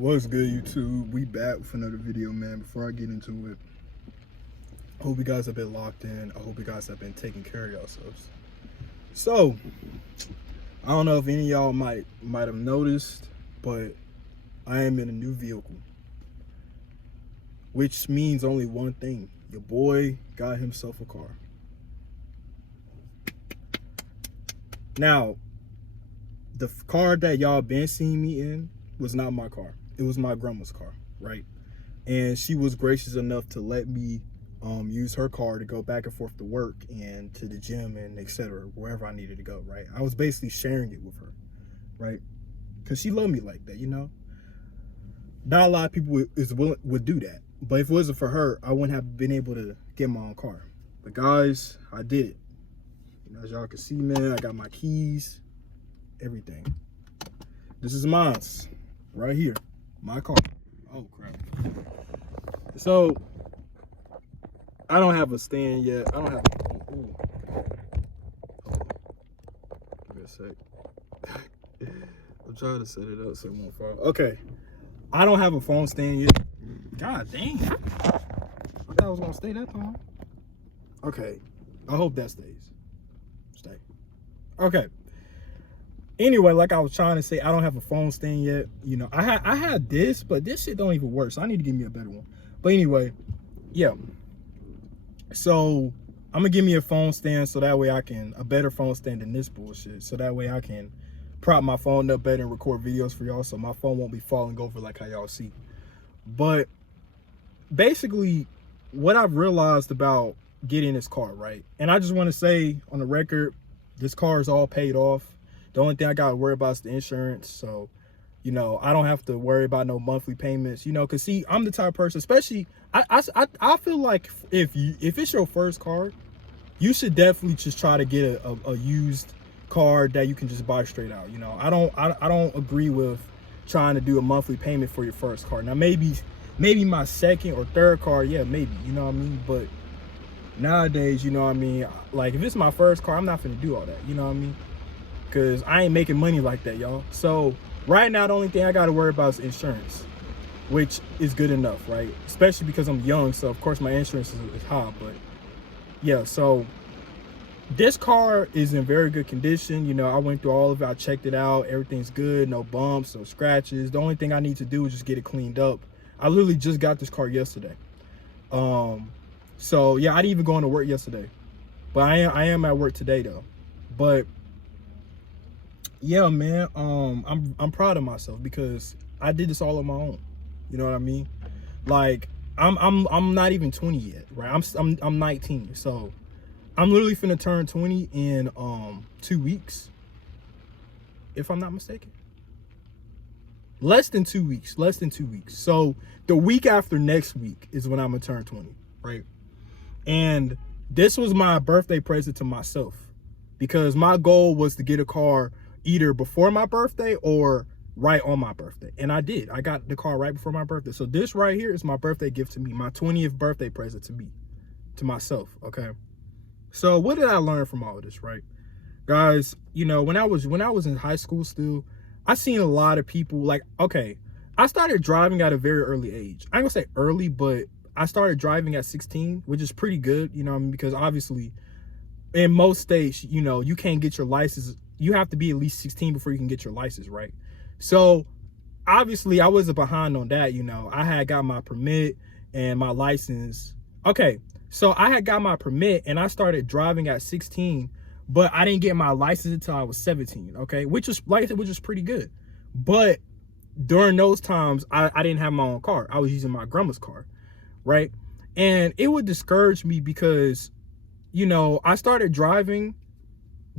What's good, YouTube? We back with another video, man. Before I get into it, I hope you guys have been locked in. I hope you guys have been taking care of yourselves. So, I don't know if any of y'all might have noticed, but I am in a new vehicle, which means only one thing: your boy got himself a car. Now, the car that y'all been seeing me in was not my car. It was my grandma's car, right? And she was gracious enough to let me use her car to go back and forth to work and to the gym and etc. wherever I needed to go, right? I was basically sharing it with her, right? Because she loved me like that, you know? Not a lot of people would do that. But if it wasn't for her, I wouldn't have been able to get my own car. But guys, I did it. You know, as y'all can see, man, I got my keys, everything. This is mine, right here, my car. Oh crap. So I don't have a stand yet. I don't have ooh. Give me a sec. I'm trying to set it up so it won't fall. Okay, I don't have a phone stand yet. God dang, I thought I was gonna stay that long. Okay, I hope that stays. Stay. Okay. Anyway, like I was trying to say, I don't have a phone stand yet. You know, I had this, but this shit don't even work. So I need to give me a better one. But anyway, yeah. So I'm gonna give me a phone stand so that way a better phone stand than this bullshit. So that way I can prop my phone up better and record videos for y'all so my phone won't be falling over like how y'all see. But basically, what I've realized about getting this car, right? And I just want to say on the record, this car is all paid off. The only thing I got to worry about is the insurance. So, you know, I don't have to worry about no monthly payments, you know, because see, I'm the type of person, especially, I feel like if it's your first car, you should definitely just try to get a used car that you can just buy straight out. You know, I don't agree with trying to do a monthly payment for your first car. Now, maybe my second or third car, yeah, maybe, you know what I mean? But nowadays, you know what I mean? Like, if it's my first car, I'm not finna do all that, you know what I mean? Because I ain't making money like that, y'all. So right now, the only thing I got to worry about is insurance, which is good enough, right? Especially because I'm young, so of course my insurance is high. But yeah, so this car is in very good condition. You know, I went through all of it. I checked it out. Everything's good. No bumps, no scratches. The only thing I need to do is just get it cleaned up. I literally just got this car yesterday. So yeah, I didn't even go into work yesterday, but I am at work today though. But yeah, man, I'm proud of myself because I did this all on my own. You know what I mean? Like I'm not even 20 yet, right? I'm 19, so I'm literally finna turn 20 in 2 weeks, if I'm not mistaken. Less than 2 weeks. So the week after next week is when I'm gonna turn 20, right? And this was my birthday present to myself because my goal was to get a car either before my birthday or right on my birthday. And I did. I got the car right before my birthday. So this right here is my birthday gift to me, my 20th birthday present to me, to myself, okay? So what did I learn from all of this, right? Guys, you know, when I was in high school still, I seen a lot of people like, okay, I started driving at a very early age. I ain't gonna say early, but I started driving at 16, which is pretty good, you know what I mean? Because obviously in most states, you know, you can't get your license. You have to be at least 16 before you can get your license, right? So obviously I wasn't behind on that, you know. I had got my permit and my license. Okay, so I had got my permit and I started driving at 16, but I didn't get my license until I was 17, okay? Which was pretty good. But during those times, I didn't have my own car. I was using my grandma's car, right? And it would discourage me because, you know, I started driving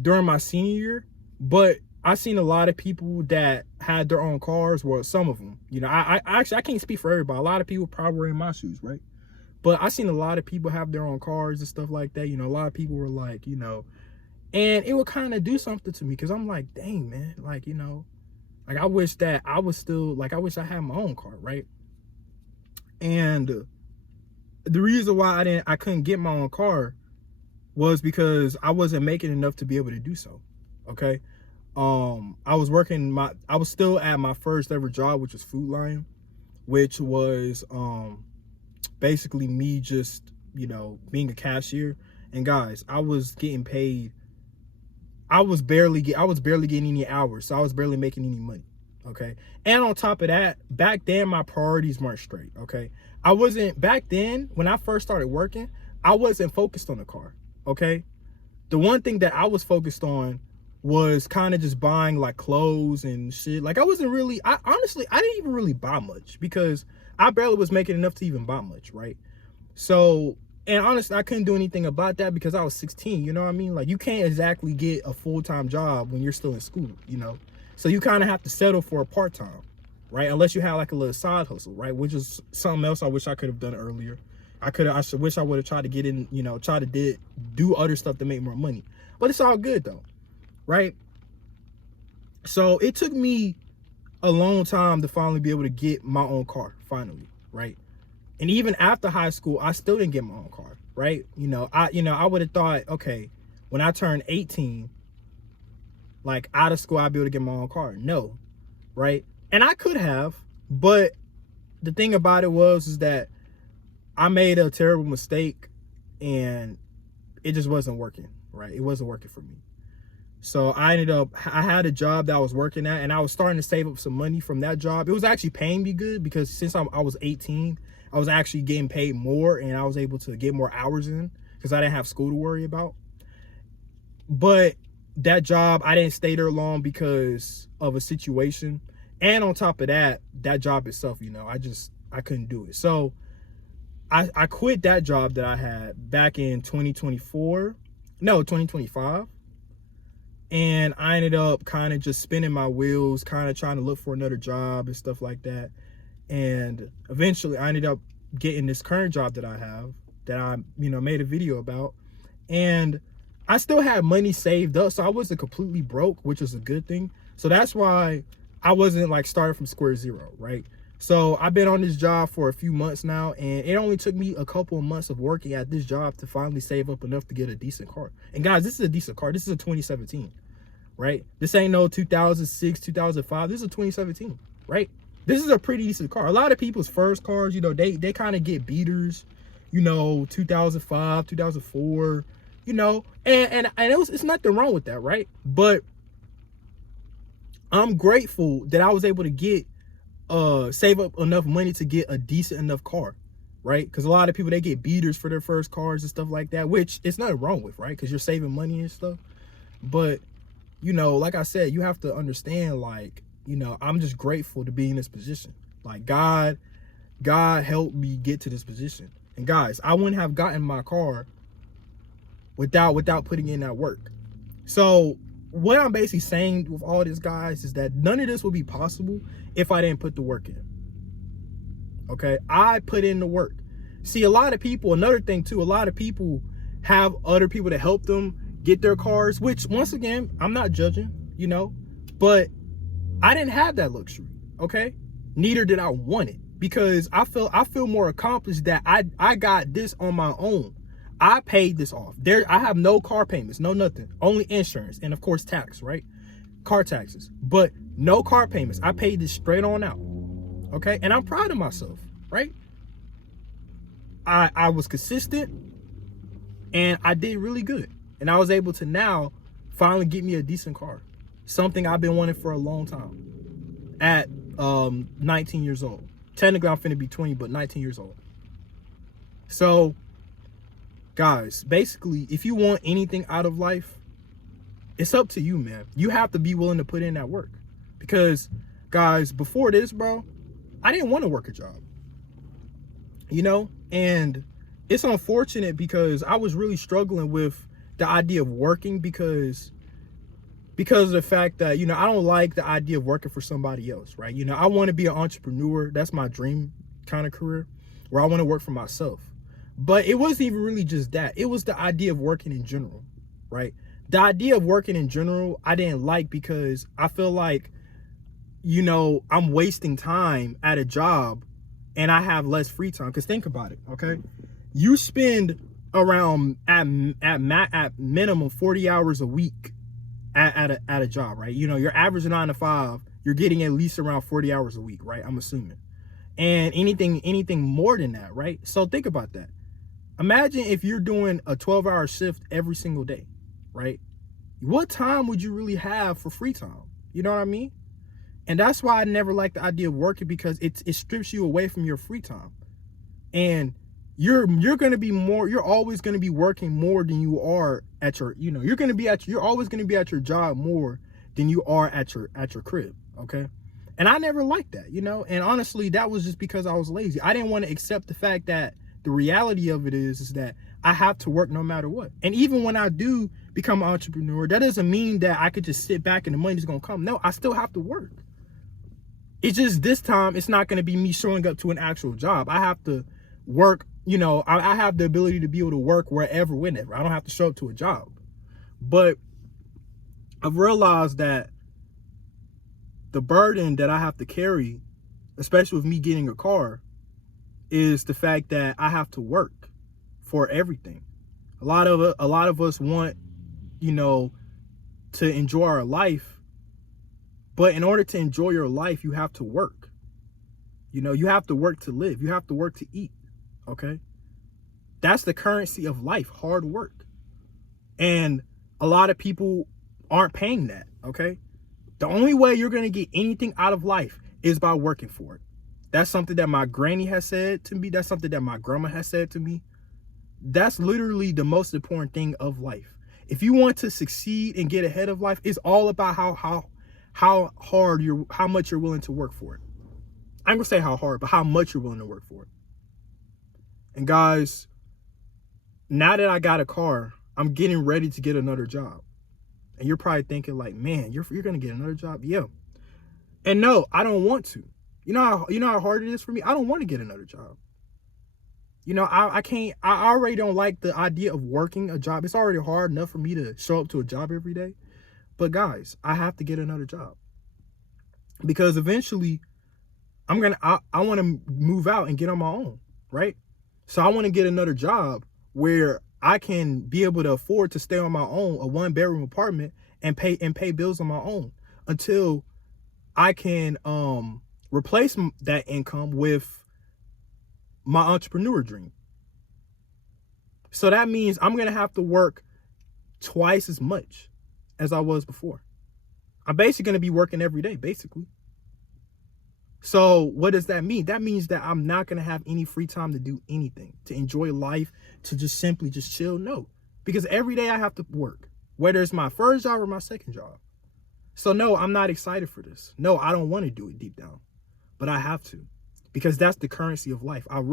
during my senior year, but I seen a lot of people that had their own cars. Well, some of them, you know, I actually, I can't speak for everybody. A lot of people probably were in my shoes, right? But I seen a lot of people have their own cars and stuff like that. You know, a lot of people were like, you know, and it would kind of do something to me because I'm like, dang, man, like, you know, like I wish that I was still, like, I wish I had my own car, right? And the reason why I couldn't get my own car was because I wasn't making enough to be able to do so, okay? I was still at my first ever job, which was Food Lion, which was basically me just, being a cashier. And guys, I was getting paid. I was barely getting any hours, so I was barely making any money. Okay. And on top of that, back then my priorities weren't straight. Okay. Back then when I first started working, I wasn't focused on the car. Okay. The one thing that I was focused on was kind of just buying like clothes and shit. Like I honestly, I didn't even really buy much because I barely was making enough to even buy much. Right. So, and honestly, I couldn't do anything about that because I was 16, you know what I mean? Like you can't exactly get a full-time job when you're still in school, So you kind of have to settle for a part-time, right? Unless you have like a little side hustle, right? Which is something else I wish I could have done earlier. I wish I would have tried to get in, try to do other stuff to make more money. But it's all good though, right? So it took me a long time to finally be able to get my own car, finally, right? And even after high school, I still didn't get my own car, right? I would have thought, okay, when I turned 18, like out of school, I'd be able to get my own car. No, right? And I could have, but the thing about it is that I made a terrible mistake and it just wasn't working, right? It wasn't working for me. So I had a job that I was working at and I was starting to save up some money from that job. It was actually paying me good because since I was 18, I was actually getting paid more and I was able to get more hours in because I didn't have school to worry about. But that job, I didn't stay there long because of a situation. And on top of that job itself, I couldn't do it. So I quit that job that I had back in 2025. And I ended up kind of just spinning my wheels, kind of trying to look for another job and stuff like that. And eventually I ended up getting this current job that I have that I, made a video about. And I still had money saved up. So I wasn't completely broke, which is a good thing. So that's why I wasn't like starting from square zero, right? So I've been on this job for a few months now, and it only took me a couple of months of working at this job to finally save up enough to get a decent car. And guys, this is a decent car. This is a 2017, right? This ain't no 2006, 2005. This is a 2017, right? This is a pretty decent car. A lot of people's first cars, they kind of get beaters, 2005, 2004, and it's nothing wrong with that, right? But I'm grateful that I was able to save up enough money to get a decent enough car, right? Because a lot of people, they get beaters for their first cars and stuff like that, which it's nothing wrong with, right? Because you're saving money and stuff. But, like I said, you have to understand, like, I'm just grateful to be in this position. Like God helped me get to this position. And guys, I wouldn't have gotten my car without putting in that work. So what I'm basically saying with all this, guys, is that none of this would be possible if I didn't put the work in. Okay, I put in the work. See, another thing too, a lot of people have other people to help them get their cars, which once again, I'm not judging, but I didn't have that luxury. Okay, neither did I want it, because I feel more accomplished that I got this on my own. I paid this off. I have no car payments, no nothing, only insurance and of course tax, right? Car taxes, but no car payments. I paid this straight on out. Okay, and I'm proud of myself, right? I was consistent and I did really good, and I was able to now finally get me a decent car, something I've been wanting for a long time. At 19 years old, technically I'm finna be 20, but 19 years old. So guys, basically, if you want anything out of life, it's up to you, man. You have to be willing to put in that work. Because, guys, before this, bro, I didn't want to work a job. And it's unfortunate because I was really struggling with the idea of working because of the fact that, I don't like the idea of working for somebody else, right? I want to be an entrepreneur. That's my dream kind of career, where I want to work for myself. But it wasn't even really just that. It was the idea of working in general, right? The idea of working in general, I didn't like because I feel like, I'm wasting time at a job and I have less free time. Because think about it, okay? You spend around at minimum 40 hours a week at a job, right? You know, your average 9 to 5, you're getting at least around 40 hours a week, right? I'm assuming. And anything more than that, right? So think about that. Imagine if you're doing a 12-hour shift every single day, right? What time would you really have for free time? You know what I mean? And that's why I never liked the idea of working, because it strips you away from your free time. And you're going to be more, you're always going to be working more than you are at your, you know, you're always going to be at your job more than you are at your crib, okay? And I never liked that, you know? And honestly, that was just because I was lazy. I didn't want to accept the fact that the reality of it is that I have to work no matter what. And even when I do become an entrepreneur, that doesn't mean that I could just sit back and the money's going to come. No, I still have to work. It's just this time, it's not going to be me showing up to an actual job. I have to work, you know, I have the ability to be able to work wherever, whenever. I don't have to show up to a job. But I've realized that the burden that I have to carry, especially with me getting a car, is the fact that I have to work for everything. A lot of us want, you know, to enjoy our life, but in order to enjoy your life, you have to work. You know, you have to work to live. You have to work to eat. Okay? That's the currency of life, hard work. And a lot of people aren't paying that, okay? The only way you're going to get anything out of life is by working for it. That's something that my granny has said to me. That's something that my grandma has said to me. That's literally the most important thing of life. If you want to succeed and get ahead of life, it's all about how much you're willing to work for it. I'm going to say how hard, but how much you're willing to work for it. And guys, now that I got a car, I'm getting ready to get another job. And you're probably thinking like, man, you're going to get another job? Yeah. And no, I don't want to. You know how hard it is for me? I don't want to get another job. You know, I already don't like the idea of working a job. It's already hard enough for me to show up to a job every day. But guys, I have to get another job. Because eventually I want to move out and get on my own, right? So I want to get another job where I can be able to afford to stay on my own, a 1-bedroom apartment, and pay bills on my own until I can replace that income with my entrepreneur dream. So that means I'm going to have to work twice as much as I was before. I'm basically going to be working every day, basically. So what does that mean? That means that I'm not going to have any free time to do anything, to enjoy life, to just simply just chill. No, because every day I have to work, whether it's my first job or my second job. So no, I'm not excited for this. No, I don't want to do it deep down, but I have to, because that's the currency of life. I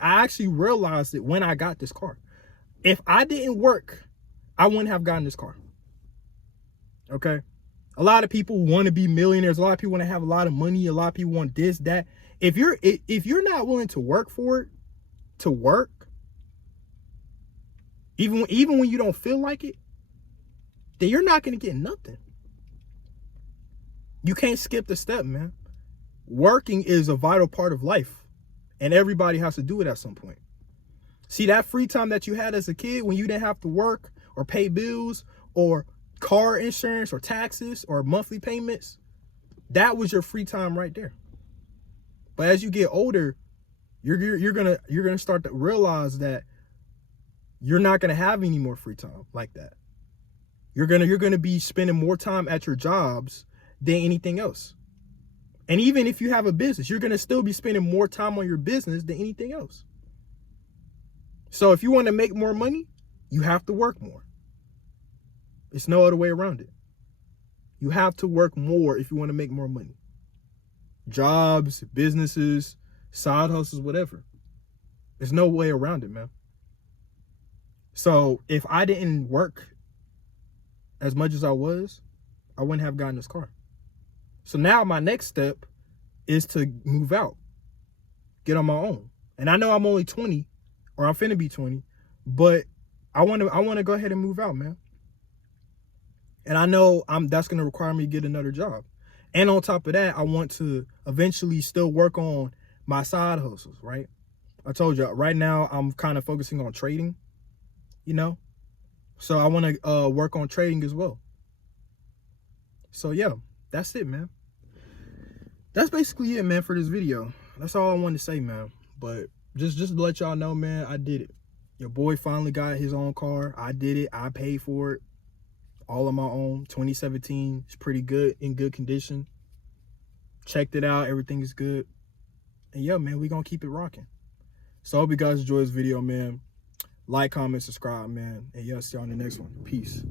actually realized it when I got this car. If I didn't work, I wouldn't have gotten this car. Okay. A lot of people want to be millionaires. A lot of people want to have a lot of money. A lot of people want this, that. If you're not willing to work for it, to work, even when you don't feel like it, then you're not going to get nothing. You can't skip the step, man. Working is a vital part of life, and everybody has to do it at some point. See, that free time that you had as a kid when you didn't have to work or pay bills or car insurance or taxes or monthly payments, that was your free time right there. But as you get older, you're gonna start to realize that you're not gonna have any more free time like that. You're gonna be spending more time at your jobs than anything else. And even if you have a business, you're gonna still be spending more time on your business than anything else. So if you want to make more money, you have to work more. It's no other way around it. You have to work more if you want to make more money. Jobs, businesses, side hustles, whatever. There's no way around it, man. So if I didn't work as much as I wouldn't have gotten this car. So now my next step is to move out, get on my own. And I know I'm only 20, or I'm finna be 20, but I want to go ahead and move out, man. And I know that's going to require me to get another job. And on top of that, I want to eventually still work on my side hustles, right? I told you, right now I'm kind of focusing on trading, you know? So I want to work on trading as well. So yeah, that's it, man. That's basically it, man, for this video. That's all I wanted to say, man. But just to let y'all know, man, I did it. Your boy finally got his own car. I did it. I paid for it all on my own. 2017. It's pretty good, in good condition. Checked it out. Everything is good. And yeah, man, we gonna keep it rocking. So I hope you guys enjoy this video, man. Like, comment, subscribe, man. And yeah, see y'all on the next one. Peace.